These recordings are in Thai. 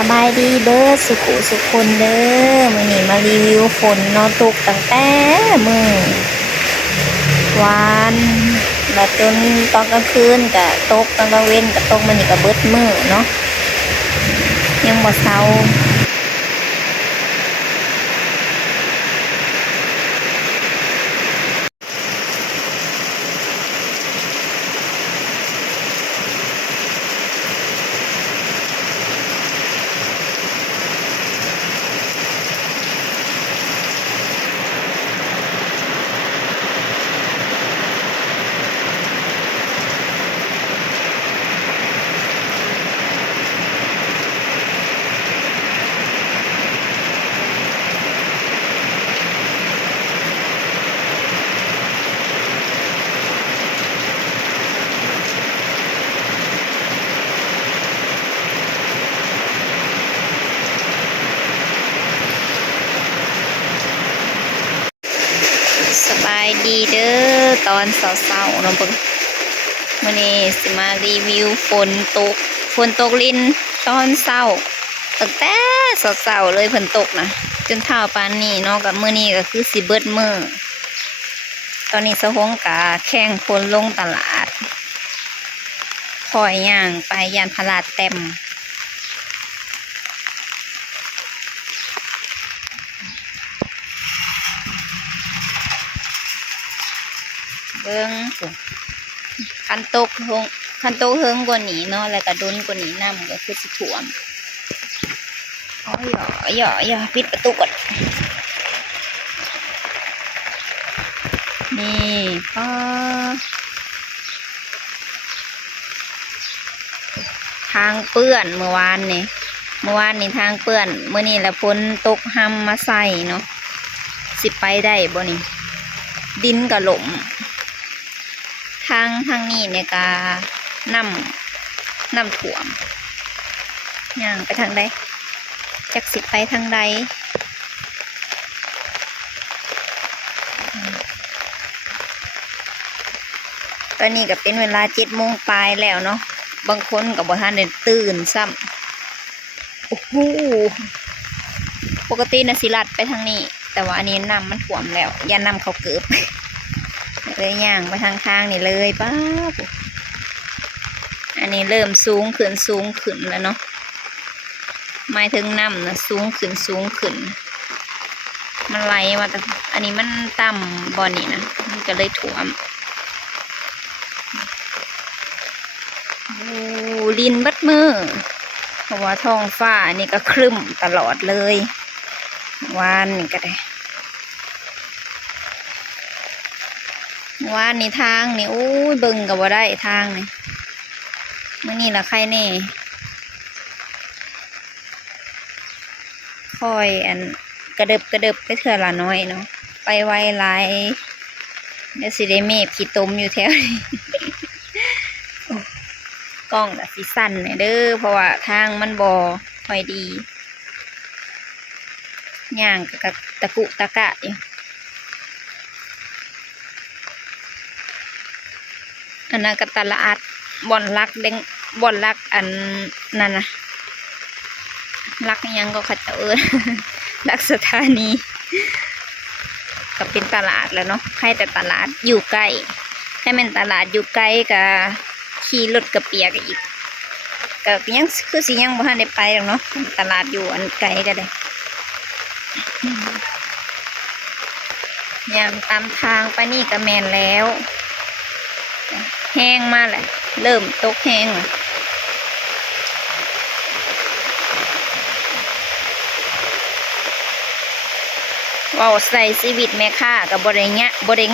สบายดีเบิร์ดสุขุสุขคนเด้อมื้อนี้มารีวิวฝนเนาะตกตั้งแต่มื้อวานแล้วจนตอนกลางคืนก็ตกตอนกลางเว้นก็ตกมื้อนี้ก็เบิดมื้อเนาะยังบ่เซาสบายดีเด้อตอนเช้าๆเนาะเบิ่งมื้อนี้สิมารีวิวฝนตกลิ้นตอนเช้าตั้งแต่เช้าๆเลยฝนตกนะจนเท่าปานนี้เนาะกับมื้อนี้ก็คือสิเบิดมื้อตอนนี้สะฮงกะแข่งคนลงตลาดคอยย่างไปยานพลาดเต็มเบิ่งคันตกเฮิงกว่านี้เนาะแล้วก็ดุนกว่านี้น้ำก็คือสิท่วมอ๋ออย่าปิดประตูก่อนนี่ทางเปื้อนเมื่อวานนี่ทางเปื้อนเมื่อนี้แหละฝนตกห้ำมาใส่เนาะสิไปได้บ่นี่ดินก็หล่มทางนี้เนี่ยก็น้ำท่วมย่างไปทางใดจักสิไปทางใดตอนนี้ก็เป็นเวลา7 โมงปลายแล้วเนาะบางคนก็บ่ทันได้ตื่นซ้ำโอ้โหปกตินะสิลัดไปทางนี้แต่ว่าอันนี้น้ำมันท่วมแล้วอย่าน้ำเขาเกิบเลยย่างไปทางนี่เลยป้าอันนี้เริ่มสูงขึ้นแล้วเนาะหมายถึงน้ำนะสูงขึ้นมันไหลมาแต่อันนี้มันต่ำบ่อนี่นะมันก็เลยท่วมโอ้ลินบัดมือเพราะว่าท้องฟ้านี่ก็ครึ้มตลอดเลยวานนี่ก็ได้วานนี่ทางนี่โอ้ยเบิ่งกับว่าได้ทางนี่มื่อนี้ละใครแน่คอยอันกระเดิบไปเถื่อละน้อยเนาะไปไวหลายเดี๋ยวสิได้เมฟขี้ตมอยู่แถวนี้ กล้องแบบสีสั้นเนี่ยเด้อเพราะว่าทางมันบ่ค่อยดีย่างกับตะกุตะกะอยู่อันนั้นก็ตลาดบ่อนลักอันนั่นนะลักยังก็ขัดลักสถานีก็เป็นตลาดแล้วเนาะใครแต่ตลาดอยู่ใกล้ให้มันตลาดอยู่ใกล้กับขี่รถกระเปียกอีกก็ยังคือสิยังบ่ทันได้ไปหรอกเนาะตลาดอยู่อันไกลก็ได้ย่างตามทางไปนี่ก็แมนแล้วแห้งมาแหละเริ่มตกแห้งว่าใส่ชีวิตแม่ค้ากับบริ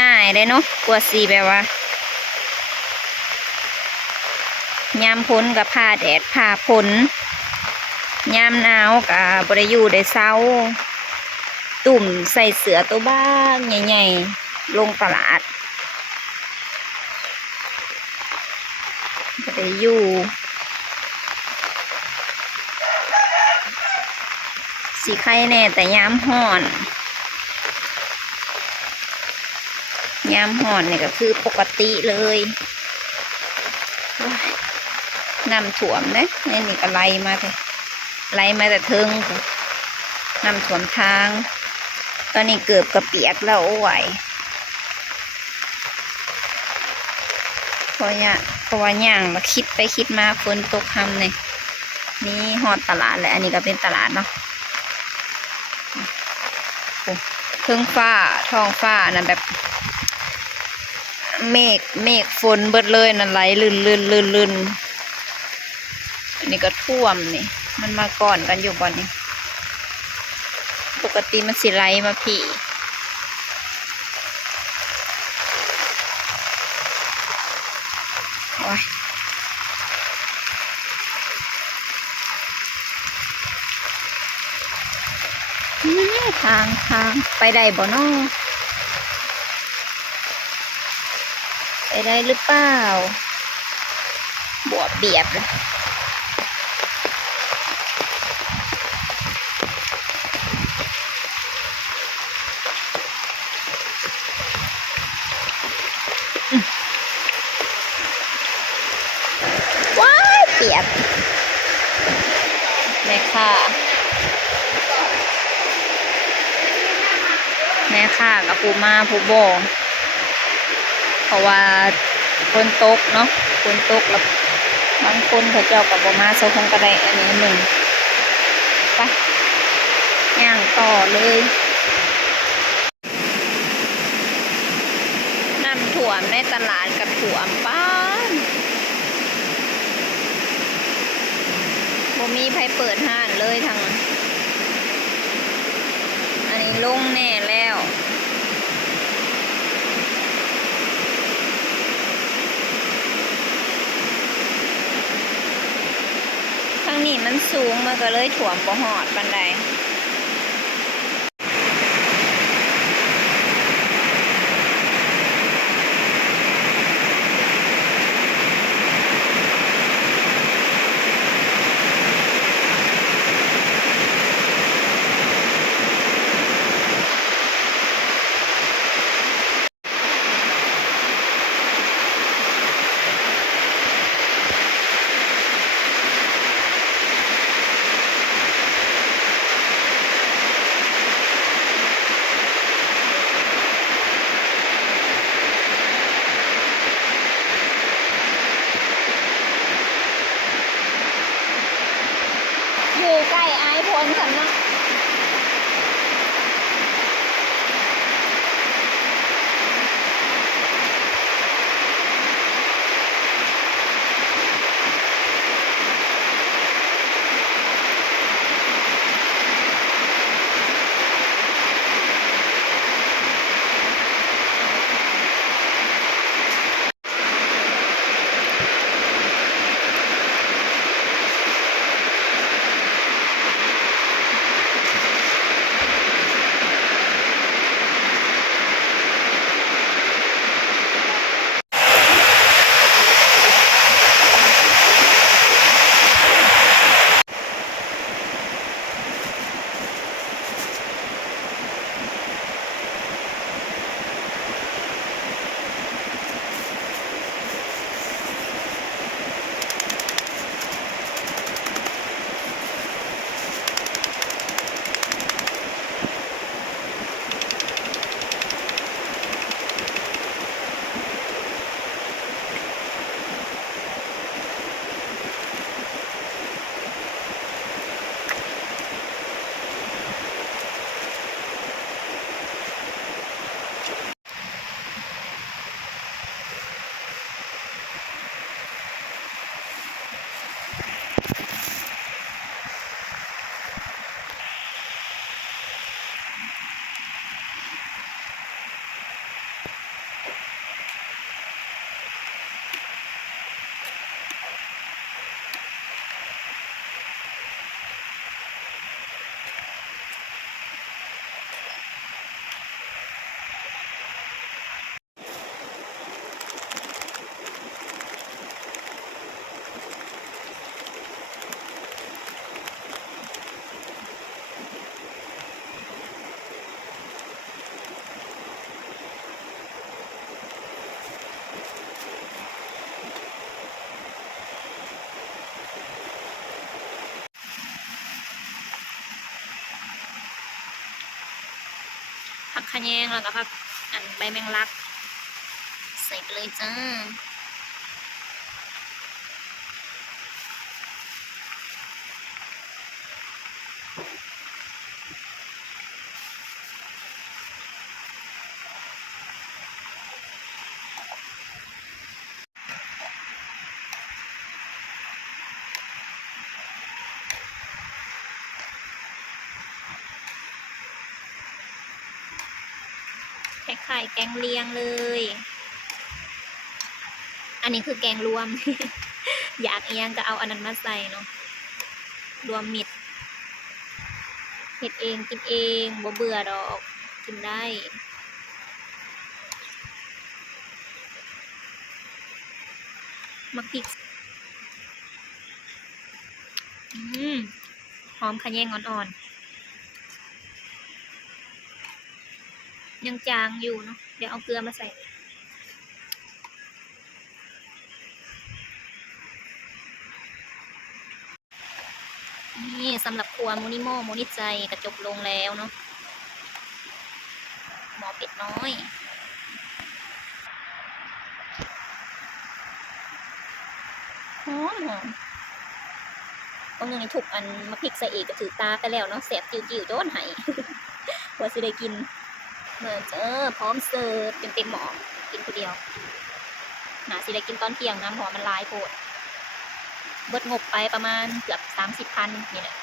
ง่ายได้เนาะกว่าสีแบบว่ายามพ้นกับผ้าแดดผ้าฝนยามหนาวกับบริอยู่ได้เศร้าตุ่มใส่เสื้อตัวบ้างใหญ่ๆลงตลาดบริอยู่สีไข่แน่แต่ยามห่อนเนี่ยก็คือปกติเลยน้ำท่วมนะนี่ก็ไหลมาเลย ไหลมาแต่เทิงน้ำท่วมทาง ตอนนี้เกือบกระเปียกแล้วโอ้ยเพราะว่าย่างมาคิดไปคิดมาฝนตกค่ำเลยนี่ฮอดตลาดแหละอันนี้ก็เป็นตลาดเนาะเทิงฟ้าท้องฟ้านั่นแบบเมฆฝนเบิดเลยนั่นไหลลื่นอันนี้ก็ท่วมนี่มันมาก่อนกันอยู่บ่อนนี้ปกติมันสิไหลมาพี่โอ้ยทางไปได้บ่น้อไปได้หรือเปล่าบวบเบียบเลยว้ายเปียกแม่ค่ะกับปูมาปูโบเพราะว่าฝนตกเนาะฝนตกแล้วบางคนเขาเจ้ากับปูมาเขาคงก็ได้อันนี้หนึ่งไปย่างต่อเลยน้ำถ่วมในตลาดกับถ่วมป้านบ่มีใครเปิดห้านเลยทางอันนี้ลงแน่แล้วทางนี้มันสูงมันก็เลยถ่วมบ่หอดบันไดอยู่ใกล้ไอ้พลสันนะ ผักขะแยงแล้วก็ผักอันใบแมงลักใส่ไปเลยจ้าคล้ายๆแกงเลียงเลย อันนี้คือแกงรวม อยากเอียงก็เอาอันนั้นมาใส่เนาะรวมมิตรเฮ็ดเองกินเองบ่เบื่อดอกกินได้มักพริกอืมหอมขะแยงอ่อนๆยังจางอยู่เนาะเดี๋ยวเอาเกลือมาใส่นี่สำหรับครัวมูนิโมโมนิใจกระจบลงแล้วเนาะหมอเป็ดน้อยหอมหอมบางอย่างนี่ถูกอันมาพริกใส่เอกก็ถือตาไปแล้วเนาะแสบจิ๋วๆโดนไห ว่าสิได้กินเมื่อเจอพร้อมเสิร์ฟเต็มหม้อกินคนเดียวหาสิได้กินตอนเที่ยงน้ำหอมมันลายโพดเบิดงบไปประมาณเกือบ30,000นี่แหละ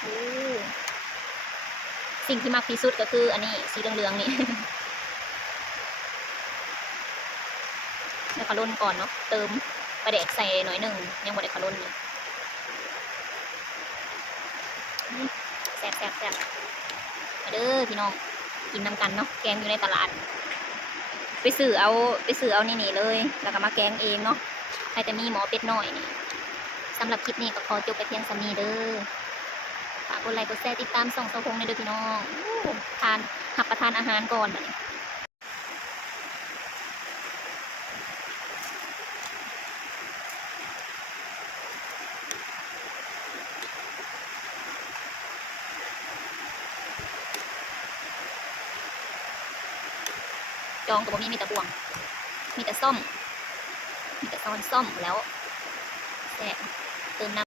โอ้สิ่งที่มากที่สุดก็คืออันนี้สีเหลืองๆนี่ แล้วก็ร่นก่อนเนาะเติมปลาแดกใส่หน่อยหนึ่งยังบ่ได้ขะร่นอยู่แซ่บแซ่บแซ่บมาเด้อพี่น้องกินนำกันเนาะแกงอยู่ในตลาดไปซื้อเอานี่เลยแล้วก็มาแกงเองเนาะให้แต่มีหมอเป็ดน้อยนี่สำหรับคลิปนี้ก็ขอจบไปเพียงสำนี้เด้อฝากกดไลค์กดแชร์ติดตามส่องเสาพงในเด้อพี่น้องทานรับประทานอาหารก่อนบัดนี้จองก็บ่มีแต่บ่วงมีแต่ส้มมีแต่ซอนส้มแล้วแซ่บเติมน้ำ